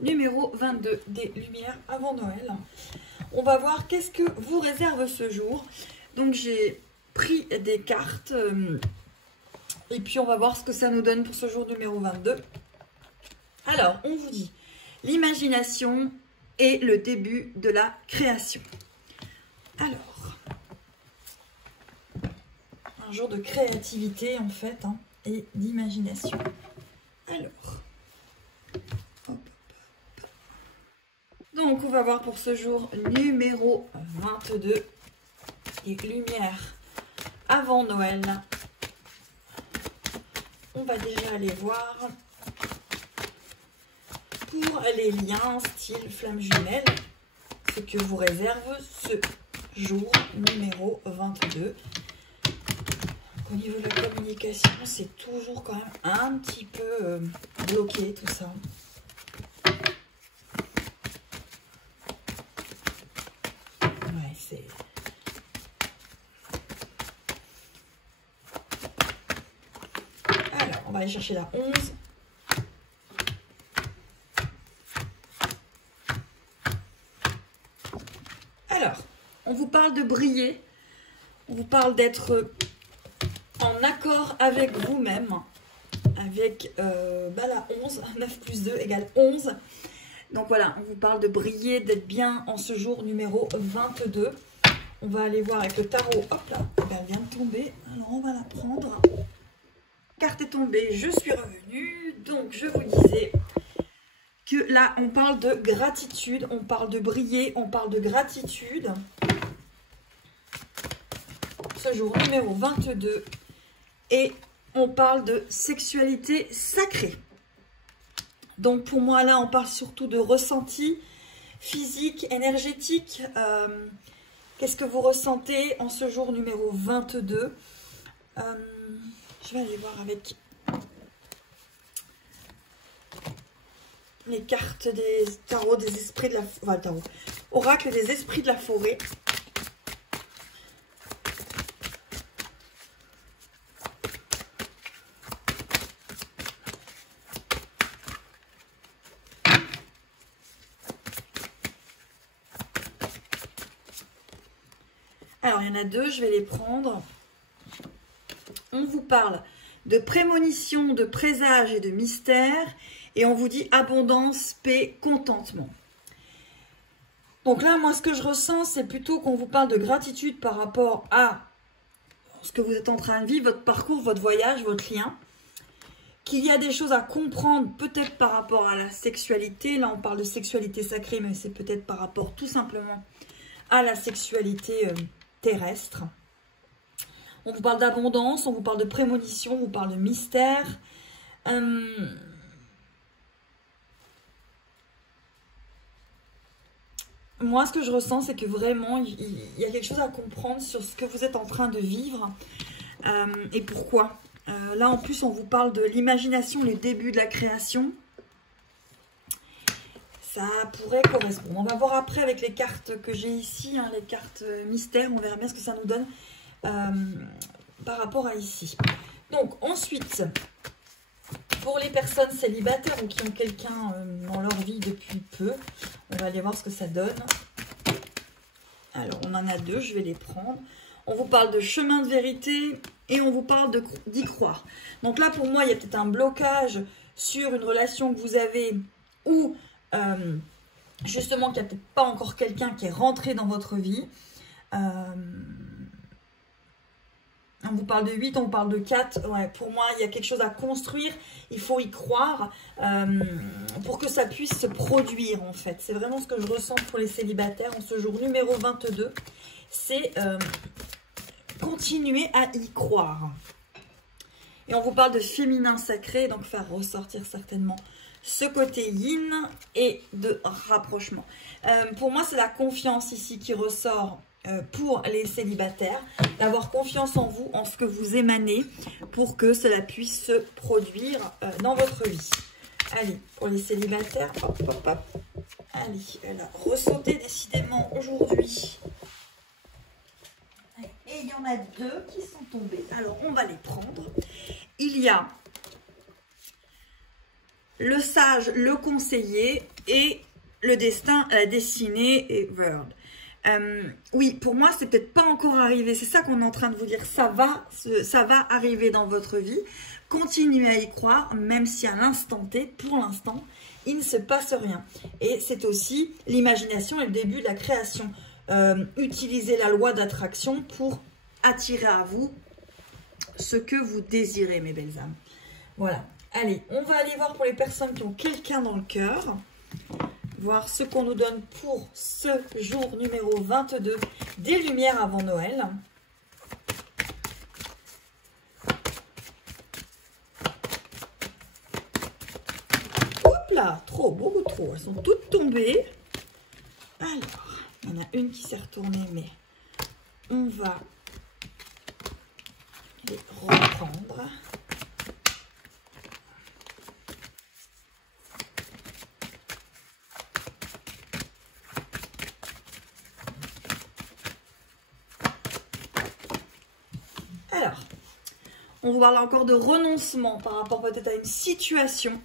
numéro 22 des Lumières avant Noël. On va voir qu'est-ce que vous réserve ce jour. Donc j'ai pris des cartes et puis on va voir ce que ça nous donne pour ce jour numéro 22. Alors, on vous dit l'imagination est le début de la création. Alors, un jour de créativité en fait et d'imagination. Alors, hop. Donc on va voir pour ce jour numéro 22 des Lumières avant Noël. On va déjà aller voir pour les liens style flamme jumelle, ce que vous réserve ce jour numéro 22. Au niveau de la communication, c'est toujours quand même un petit peu bloqué tout ça. Ouais, c'est... Alors, on va aller chercher la 11. Alors, on vous parle de briller, on vous parle d'être en accord avec vous-même, avec la 11, 9 plus 2 égale 11. Donc voilà, on vous parle de briller, d'être bien en ce jour numéro 22. On va aller voir avec le tarot. Hop là, elle vient de tomber, alors on va la prendre. La carte est tombée, je suis revenue. Donc je vous disais que là, on parle de gratitude, on parle de briller, on parle de gratitude. Ce jour numéro 22. Et on parle de sexualité sacrée. Donc pour moi, là, on parle surtout de ressenti physique, énergétique. Qu'est-ce que vous ressentez en ce jour numéro 22 ? Je vais aller voir avec les cartes des tarots des esprits de la... Enfin, tarot. Oracle des esprits de la forêt. Alors, il y en a deux, je vais les prendre. On vous parle de prémonition, de présage et de mystère. Et on vous dit abondance, paix, contentement. Donc là, moi, ce que je ressens, c'est plutôt qu'on vous parle de gratitude par rapport à ce que vous êtes en train de vivre, votre parcours, votre voyage, votre lien. Qu'il y a des choses à comprendre, peut-être par rapport à la sexualité. Là, on parle de sexualité sacrée, mais c'est peut-être par rapport tout simplement à la sexualité terrestre. On vous parle d'abondance, on vous parle de prémonition, on vous parle de mystère. Moi, ce que je ressens, c'est que vraiment, il y a quelque chose à comprendre sur ce que vous êtes en train de vivre et pourquoi. Là, en plus, on vous parle de l'imagination, le début de la création. Ça pourrait correspondre. On va voir après avec les cartes que j'ai ici, les cartes mystères. On verra bien ce que ça nous donne par rapport à ici. Donc, ensuite, pour les personnes célibataires ou qui ont quelqu'un dans leur vie depuis peu, on va aller voir ce que ça donne. Alors, on en a deux, je vais les prendre. On vous parle de chemin de vérité et on vous parle d'y croire. Donc là, pour moi, il y a peut-être un blocage sur une relation que vous avez ou justement qu'il n'y a peut-être pas encore quelqu'un qui est rentré dans votre vie. On vous parle de 8, on vous parle de 4. Ouais, pour moi, il y a quelque chose à construire. Il faut y croire pour que ça puisse se produire, en fait. C'est vraiment ce que je ressens pour les célibataires en ce jour numéro 22. C'est continuer à y croire. Et on vous parle de féminin sacré, donc faire ressortir certainement ce côté yin et de rapprochement. Pour moi, c'est la confiance ici qui ressort pour les célibataires, d'avoir confiance en vous, en ce que vous émanez, pour que cela puisse se produire dans votre vie. Allez, pour les célibataires, hop, hop, hop. Allez, elle a ressauté décidément aujourd'hui. Et il y en a deux qui sont tombés. Alors, on va les prendre. Il y a le sage, le conseiller et le destin, la destinée et World. Oui, pour moi, c'est peut-être pas encore arrivé. C'est ça qu'on est en train de vous dire. Ça va arriver dans votre vie. Continuez à y croire, même si à l'instant T, pour l'instant, il ne se passe rien. Et c'est aussi l'imagination et le début de la création. Utilisez la loi d'attraction pour attirer à vous ce que vous désirez, mes belles âmes. Voilà. Allez, on va aller voir pour les personnes qui ont quelqu'un dans le cœur. Voir ce qu'on nous donne pour ce jour numéro 22 des Lumières avant Noël. Hop là, trop, beaucoup trop. Elles sont toutes tombées. Alors, il y en a une qui s'est retournée, mais on va les reprendre. Alors, on vous parle encore de renoncement par rapport peut-être à une situation.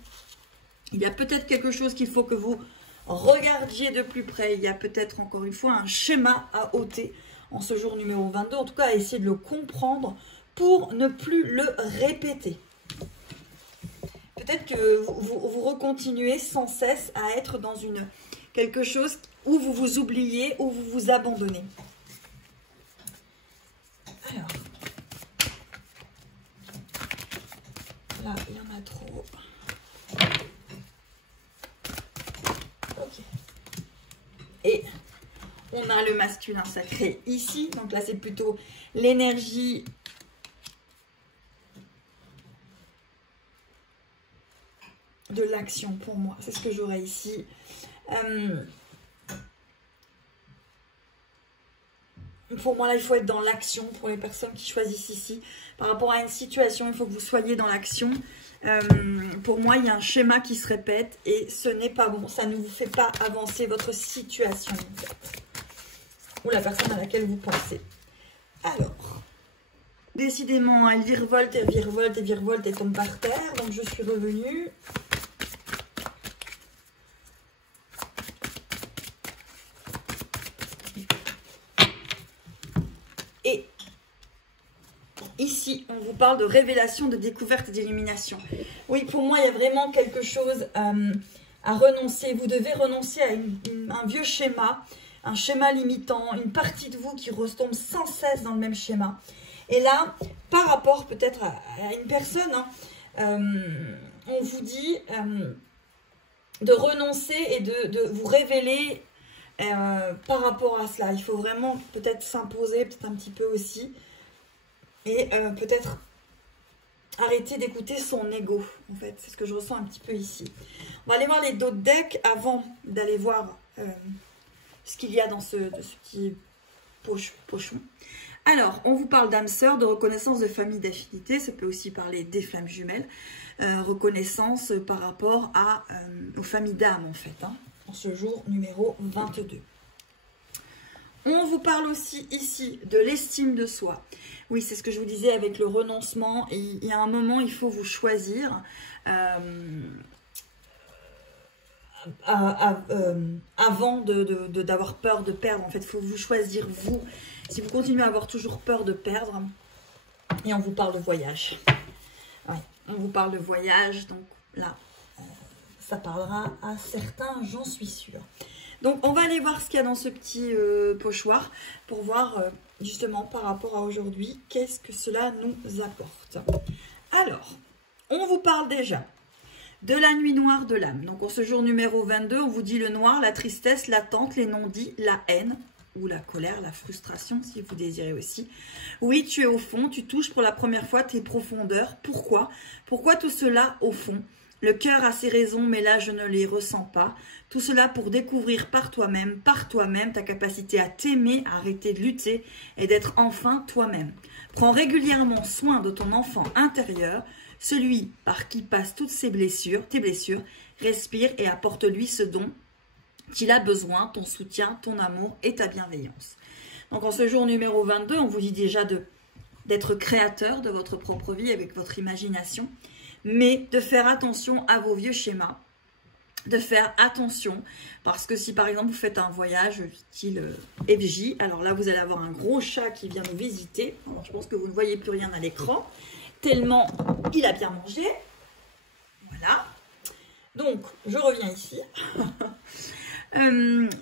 Il y a peut-être quelque chose qu'il faut que vous regardiez de plus près. Il y a peut-être encore une fois un schéma à ôter en ce jour numéro 22. En tout cas, à essayer de le comprendre pour ne plus le répéter. Peut-être que vous recontinuez sans cesse à être dans quelque chose où vous vous oubliez, où vous vous abandonnez. Alors, là, il y en a trop. Ok. Et on a le masculin sacré ici. Donc là, c'est plutôt l'énergie de l'action pour moi. C'est ce que j'aurais ici. Pour moi, là, il faut être dans l'action pour les personnes qui choisissent ici. Par rapport à une situation, il faut que vous soyez dans l'action. Pour moi, il y a un schéma qui se répète et ce n'est pas bon. Ça ne vous fait pas avancer votre situation, en fait. Ou la personne à laquelle vous pensez. Alors, décidément, elle virevolte et virevolte et virevolte et tombe par terre. Donc, je suis revenue. Et ici, on vous parle de révélation, de découverte et d'illumination. Oui, pour moi, il y a vraiment quelque chose à renoncer. Vous devez renoncer à un vieux schéma, un schéma limitant, une partie de vous qui retombe sans cesse dans le même schéma. Et là, par rapport peut-être à une personne, on vous dit de renoncer et de vous révéler par rapport à cela. Il faut vraiment peut-être s'imposer, peut-être un petit peu aussi. Et peut-être arrêter d'écouter son ego, en fait. C'est ce que je ressens un petit peu ici. On va aller voir les d'autres decks avant d'aller voir ce qu'il y a dans ce petit pochon. Alors, on vous parle d'âme sœur, de reconnaissance de famille, d'affinité. Ça peut aussi parler des flammes jumelles. Reconnaissance par rapport aux familles d'âme, en fait, hein, en ce jour numéro 22. On vous parle aussi ici de l'estime de soi. Oui, c'est ce que je vous disais avec le renoncement. Il y a un moment, il faut vous choisir avant d'avoir peur de perdre. En fait, il faut vous choisir vous. Si vous continuez à avoir toujours peur de perdre, et on vous parle de voyage. Ouais, on vous parle de voyage, donc là, ça parlera à certains, j'en suis sûre. Donc, on va aller voir ce qu'il y a dans ce petit pochoir pour voir justement par rapport à aujourd'hui, qu'est-ce que cela nous apporte. Alors, on vous parle déjà de la nuit noire de l'âme. Donc, en ce jour numéro 22, on vous dit le noir, la tristesse, l'attente, les non-dits, la haine ou la colère, la frustration, si vous désirez aussi. Oui, tu es au fond, tu touches pour la première fois tes profondeurs. Pourquoi? Pourquoi tout cela au fond? Le cœur a ses raisons, mais là, je ne les ressens pas. Tout cela pour découvrir par toi-même, ta capacité à t'aimer, à arrêter de lutter et d'être enfin toi-même. Prends régulièrement soin de ton enfant intérieur, celui par qui passent toutes tes blessures, respire et apporte-lui ce dont il a besoin, ton soutien, ton amour et ta bienveillance. Donc en ce jour numéro 22, on vous dit déjà d'être créateur de votre propre vie avec votre imagination, mais de faire attention à vos vieux schémas, de faire attention, parce que si par exemple vous faites un voyage style FJ, alors là vous allez avoir un gros chat qui vient nous visiter. Alors, je pense que vous ne voyez plus rien à l'écran, tellement il a bien mangé. Voilà. Donc, je reviens ici.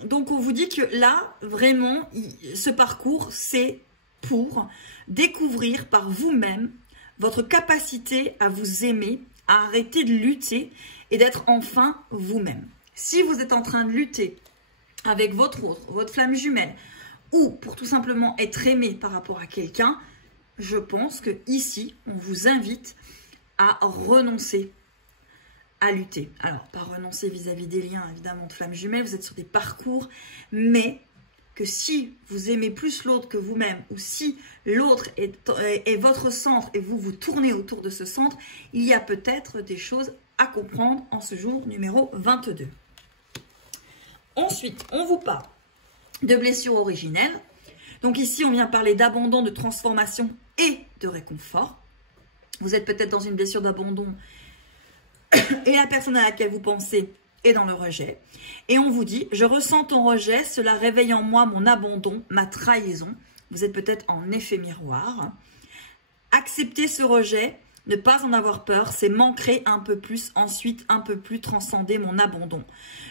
Donc, on vous dit que là, vraiment, ce parcours, c'est pour découvrir par vous-même votre capacité à vous aimer, à arrêter de lutter et d'être enfin vous-même. Si vous êtes en train de lutter avec votre autre, votre flamme jumelle, ou pour tout simplement être aimé par rapport à quelqu'un, je pense que ici, on vous invite à renoncer à lutter. Alors, pas renoncer vis-à-vis des liens, évidemment, de flammes jumelles, vous êtes sur des parcours, mais que si vous aimez plus l'autre que vous-même, ou si l'autre est votre centre et vous vous tournez autour de ce centre, il y a peut-être des choses à comprendre en ce jour numéro 22. Ensuite, on vous parle de blessures originelles. Donc ici, on vient parler d'abandon, de transformation et de réconfort. Vous êtes peut-être dans une blessure d'abandon et la personne à laquelle vous pensez est dans le rejet. Et on vous dit, je ressens ton rejet, cela réveille en moi mon abandon, ma trahison. Vous êtes peut-être en effet miroir. Accepter ce rejet, ne pas en avoir peur, c'est m'ancrer un peu plus, ensuite un peu plus transcender mon abandon.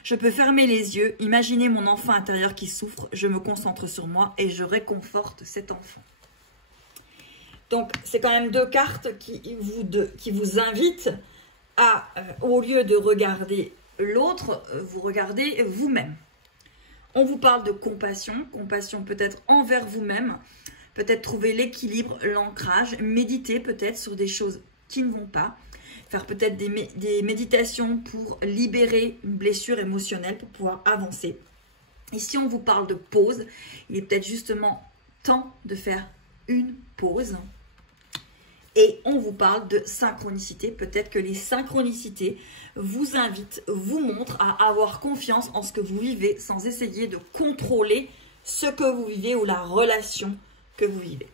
Je peux fermer les yeux, imaginer mon enfant intérieur qui souffre, je me concentre sur moi et je réconforte cet enfant. Donc, c'est quand même deux cartes qui vous invitent à, au lieu de regarder l'autre, vous regardez vous-même. On vous parle de compassion, compassion peut-être envers vous-même, peut-être trouver l'équilibre, l'ancrage, méditer peut-être sur des choses qui ne vont pas, faire peut-être des méditations pour libérer une blessure émotionnelle, pour pouvoir avancer. Ici, on vous parle de pause. Il est peut-être justement temps de faire une pause. Et on vous parle de synchronicité. Peut-être que les synchronicités vous invitent, vous montrent à avoir confiance en ce que vous vivez sans essayer de contrôler ce que vous vivez ou la relation que vous vivez.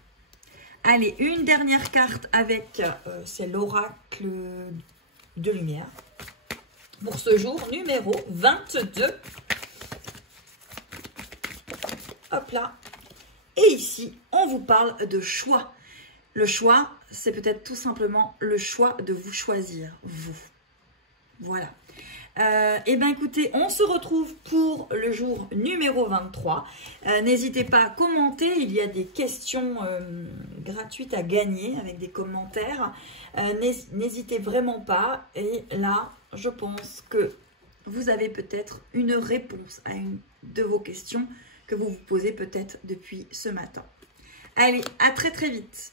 Allez, une dernière carte avec, c'est l'oracle de lumière. Pour ce jour numéro 22. Hop là. Et ici, on vous parle de choix. Le choix, c'est peut-être tout simplement le choix de vous choisir, vous. Voilà. Et bien écoutez, on se retrouve pour le jour numéro 23. N'hésitez pas à commenter, il y a des questions gratuites à gagner avec des commentaires. N'hésitez vraiment pas. Et là, je pense que vous avez peut-être une réponse à une de vos questions que vous vous posez peut-être depuis ce matin. Allez, à très très vite.